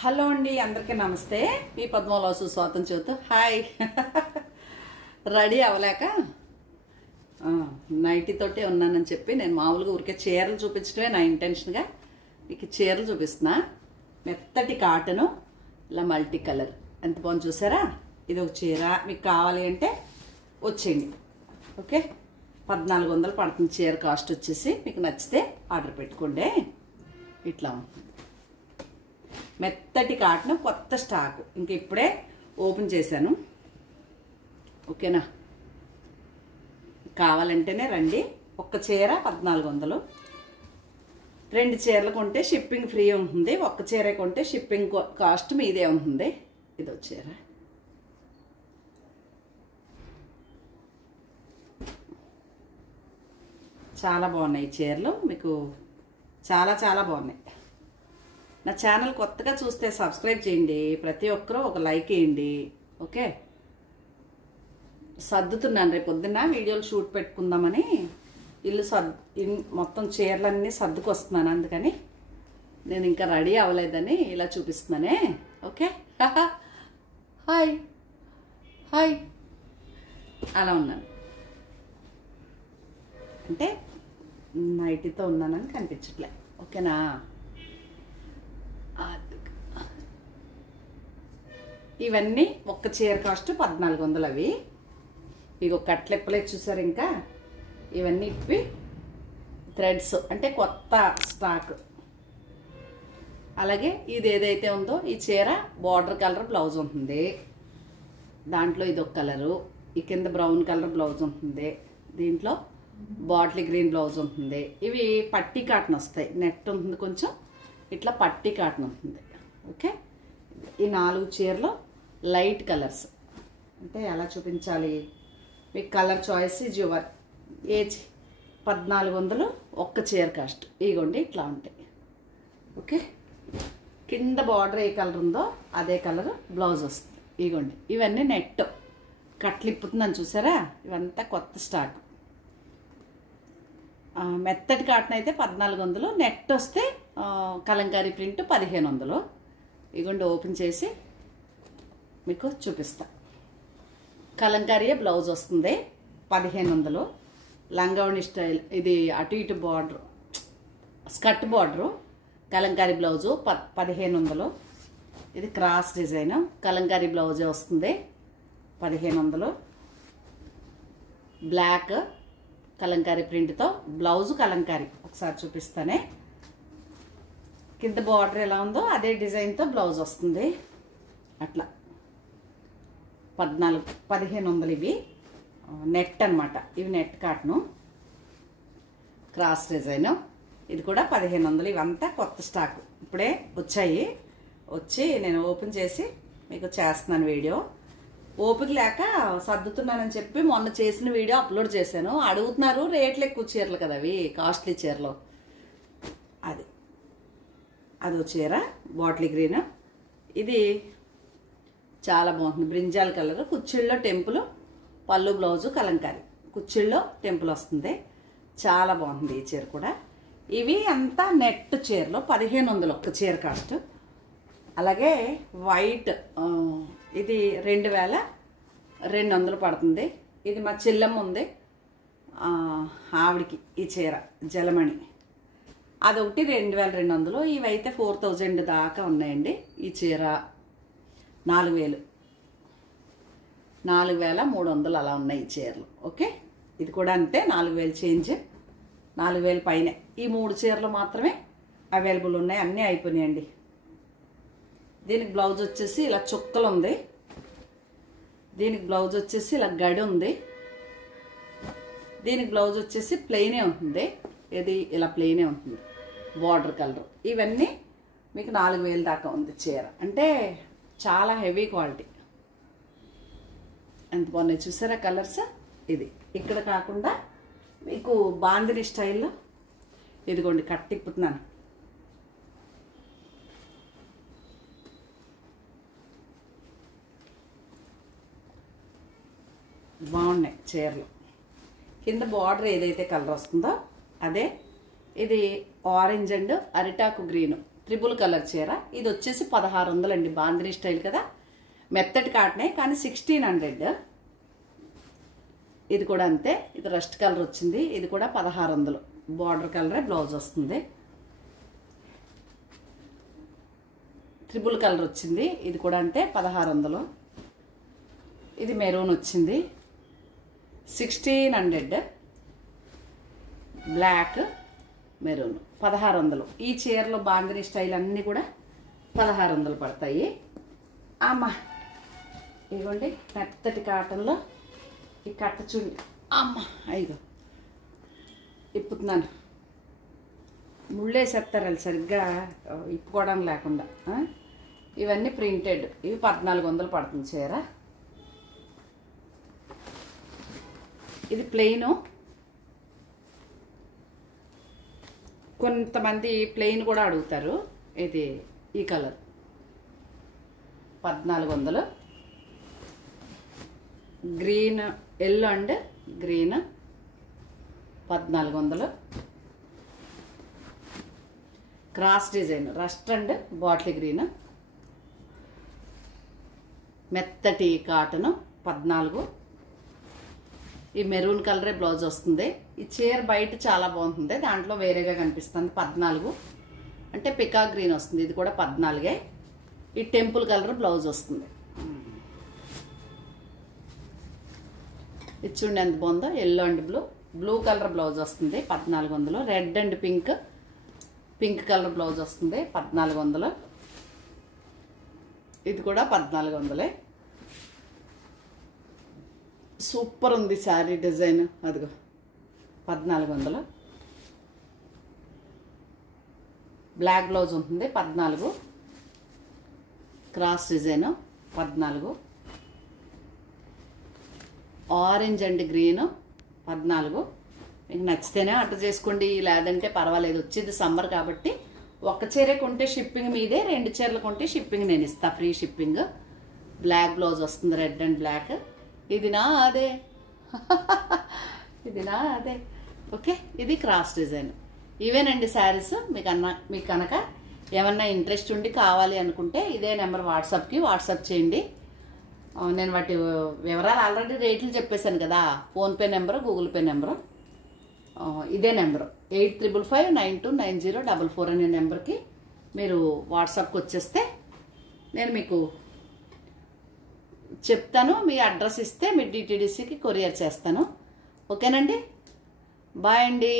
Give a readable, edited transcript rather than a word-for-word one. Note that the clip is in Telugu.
హలో అండి, అందరికీ నమస్తే. మీ పద్మలో సుస్వాగతం చెబుతూ హాయ్. రెడీ అవ్వలేక నైటీతోటే ఉన్నానని చెప్పి నేను మామూలుగా ఊరికే చీరలు చూపించడమే నా ఇంటెన్షన్గా మీకు చీరలు చూపిస్తున్నా. మెత్తటి కాటను, ఇలా మల్టీ కలర్, ఎంత బాగుంది చూసారా. ఇది ఒక చీర, మీకు కావాలి అంటే వచ్చేయండి. ఓకే, 1400 పడుతుంది చీర కాస్ట్ వచ్చేసి. మీకు నచ్చితే ఆర్డర్ పెట్టుకోండి. ఇట్లా ఉంటుంది మెత్తటి కాటన్, కొత్త స్టాక్, ఇంక ఇప్పుడే ఓపెన్ చేశాను. ఓకేనా, కావాలంటేనే రండి. ఒక్క చీర 1400, 2 చీరలు కొంటే షిప్పింగ్ ఫ్రీ ఉంటుంది. ఒక్క చీర కొంటే షిప్పింగ్ కాస్ట్ మీదే ఉంటుంది. ఇదో చీర, చాలా బాగున్నాయి చీరలు, మీకు చాలా చాలా బాగున్నాయి. నా ఛానల్ కొత్తగా చూస్తే సబ్స్క్రైబ్ చేయండి, ప్రతి ఒక్కరూ ఒక లైక్ వేయండి. ఓకే, సర్దుతున్నాను, రేపు పొద్దున్న వీడియోలు షూట్ పెట్టుకుందామని ఇల్లు మొత్తం చీరలన్నీ సర్దుకొస్తున్నాను. అందుకని నేను ఇంకా రెడీ అవ్వలేదని ఇలా చూపిస్తున్నానే. ఓకే, హాయ్ హాయ్, అలా ఉన్నాను అంటే నైటీతో ఉన్నానని కనిపించట్లే. ఓకేనా, ఇవన్నీ ఒక్క చీర కాస్ట్ 1400. అవి ఇగో కట్లెప్పలే చూసారు. ఇంకా ఇవన్నీ ఇప్పి థ్రెడ్స్ అంటే కొత్త స్టాక్. అలాగే ఇది ఏదైతే ఉందో ఈ చీర బార్డర్ కలర్ బ్లౌజ్ ఉంటుంది, దాంట్లో ఇదొక కలరు, ఈ కింద బ్రౌన్ కలర్ బ్లౌజ్ ఉంటుంది, దీంట్లో బాటిల్ గ్రీన్ బ్లౌజ్ ఉంటుంది. ఇవి పట్టీ కాటన్ వస్తాయి, నెట్ ఉంటుంది కొంచెం, ఇట్లా పట్టీ కాటన్ ఉంటుంది. ఓకే, ఈ 4 చీరలు లైట్ కలర్స్. అంటే ఎలా చూపించాలి, మీకు colour choice is your. Age 1400 ఒక్క చీర కాస్ట్. ఇగోండి ఇట్లా ఉంటాయి. ఓకే, కింద బార్డర్ ఏ కలర్ ఉందో అదే కలర్ బ్లౌజ్ వస్తుంది. ఇగోండి ఇవన్నీ నెట్ కట్లు ఇప్పుతుందని చూసారా. ఇవంతా కొత్త స్టాక్. మెత్తటి కాటన్ అయితే 1400, నెట్ వస్తే కలంకారీ ప్రింట్ 1500. ఇగోండి ఓపెన్ చేసి మీకు చూపిస్తా. కలంకారీ బ్లౌజ్ వస్తుంది 1500, లంగావణి స్టైల్. ఇది అటు ఇటు border, skirt border, kalamkari blouse 1500. ఇది క్రాస్ డిజైన్, కలంకారీ బ్లౌజే వస్తుంది 1500. బ్లాక్ కలంకారీ ప్రింట్తో బ్లౌజు కలంకారీ. ఒకసారి చూపిస్తానే, కింద బార్డర్ ఎలా ఉందో అదే డిజైన్తో బ్లౌజ్ వస్తుంది. అట్లా 1500. ఇవి నెట్ అనమాట, ఇవి నెట్ కాటను, క్రాస్ డిజైన్. ఇది కూడా 1500. ఇవంతా కొత్త స్టాక్, ఇప్పుడే వచ్చి నేను ఓపెన్ చేసి మీకు చేస్తున్నాను వీడియో. ఓపిక లేక సర్దుతున్నానని చెప్పి మొన్న చేసిన వీడియో అప్లోడ్ చేశాను. అడుగుతున్నారు, రేట్లు ఎక్కువ చీరలు కదా అవి, కాస్ట్లీ చీరలు. అదో చీర బాటిల్ గ్రీన్, ఇది చాలా బాగుంటుంది, బ్రింజాల్ కలర్. కుచ్చిళ్ళలో టెంపుల్, పళ్ళు బ్లౌజు కలంకారీ, కుచ్చిళ్ళలో టెంపుల్ వస్తుంది. చాలా బాగుంటుంది ఈ చీర కూడా. ఇవి అంతా నెట్ చీరలో 1500 ఒక్క చీర కాస్ట్. అలాగే వైట్, ఇది 2200 పడుతుంది. ఇది మా చెల్లెమ్మ ఉంది, ఆవిడికి ఈ చీర జలమణి, అదొకటి 2200. ఇవైతే 4000 దాకా ఉన్నాయండి. ఈ చీర 4000, 4300 అలా ఉన్నాయి ఈ చీరలు. ఓకే, ఇది కూడా అంతే, 4000 చేంజ్, 4000 పైనే. ఈ 3 చీరలు మాత్రమే అవైలబుల్ ఉన్నాయి, అన్నీ అయిపోయినాయండి. దీనికి బ్లౌజ్ వచ్చేసి ఇలా చుక్కలు ఉంది, దీనికి బ్లౌజ్ వచ్చేసి ఇలా గడి ఉంది, దీనికి బ్లౌజ్ వచ్చేసి ప్లెయినే ఉంటుంది. ఇది ఇలా ప్లెయినే ఉంటుంది, బార్డర్ కలర్. ఇవన్నీ మీకు 4000 దాకా ఉంది చీర. అంటే చాలా హెవీ క్వాలిటీ, ఎంత బాగున్నాయి చూసారా కలర్స్. ఇది ఇక్కడ కాకుండా మీకు బాందిని స్టైల్లో, ఇదిగోండి కట్ తిప్పుతున్నాను. బాగున్నాయి చీరలు. కింద బార్డర్ ఏదైతే కలర్ వస్తుందో అదే. ఇది ఆరెంజ్ అండ్ అరిటాకు గ్రీన్ ట్రిపుల్ కలర్ చీర. ఇది వచ్చేసి 1600 అండి. బాందిని స్టైల్ కదా, మెత్తటి కాటనే కానీ 1600. ఇది కూడా అంతే. ఇది రస్ట్ కలర్ వచ్చింది. ఇది కూడా 1600. బార్డర్ కలరే బ్లౌజ్ వస్తుంది. ట్రిపుల్ కలర్ వచ్చింది. ఇది కూడా అంతే 1600. ఇది మెరూన్ వచ్చింది 1600. Black maroon 1600. ఈ చీరలో బాందిని స్టైల్ అన్నీ కూడా 1600 పడతాయి. అమ్మ ఇదిగోండి మెత్తటి కాటన్లో ఈ కట్ట చూడండి. అమ్మ అయ్యో ఇప్పుతున్నాను, ముళ్ళేసేస్తారు అది సరిగ్గా ఇప్పుకోవడం లేకుండా. ఇవన్నీ ప్రింటెడ్. ఇవి 1400 పడుతుంది చీర. ఇది ప్లెయిను. కొంతమంది ప్లెయిన్ కూడా అడుగుతారు. ఇది ఈ colour 1400. Green yellow and green 1400. Cross design rust and bottle green, మెత్తటి కాటను 14. ఈ మెరూన్ కలరే బ్లౌజ్ వస్తుంది. ఈ చీర బయట చాలా బాగుంటుంది, దాంట్లో వేరేగా కనిపిస్తుంది. 14 అంటే పికా గ్రీన్ వస్తుంది. ఇది కూడా 14. ఈ టెంపుల్ కలర్ బ్లౌజ్ వస్తుంది. ఇది చూడండి ఎంత బాగుందో. Yellow and blue colour blouse వస్తుంది 1400. Red and pink colour blouse వస్తుంది 1400. ఇది కూడా 1400. సూపర్ ఉంది శారీ డిజైన్. అదిగో 1400. బ్లాక్ బ్లౌజ్ ఉంటుంది 14. Cross design 14. Orange and green 14. మీకు నచ్చితేనే ఆర్డర్ చేసుకోండి, లేదంటే పర్వాలేదు. వచ్చేది సమ్మర్ కాబట్టి ఒక్క చీర కొంటే షిప్పింగ్ మీదే, 2 చీరలు కొంటే షిప్పింగ్ నేను ఇస్తా, ఫ్రీ షిప్పింగ్. బ్లాక్ బ్లౌజ్ వస్తుంది రెడ్ అండ్ బ్లాక్. ఇది నా అదే ఇది నా అదే. ఓకే, ఇది క్రాస్ డిజైన్. ఇవేనండి శారీస్. మీకు కనుక ఏమన్నా ఇంట్రెస్ట్ ఉండి కావాలి అనుకుంటే ఇదే నెంబర్ వాట్సాప్ చేయండి. నేను వాటి వివరాలు ఆల్రెడీ రేట్లు చెప్పేశాను కదా. PhonePe number, Google pay number ఇదే నెంబరు 8555929044 అనే నెంబర్కి మీరు వాట్సాప్కి వచ్చేస్తే నేను మీకు చెప్తాను. మీ అడ్రస్ ఇస్తే మీ డిటీడీసీకి కొరియర్ చేస్తాను. ఓకేనండి, బాయ్ అండి.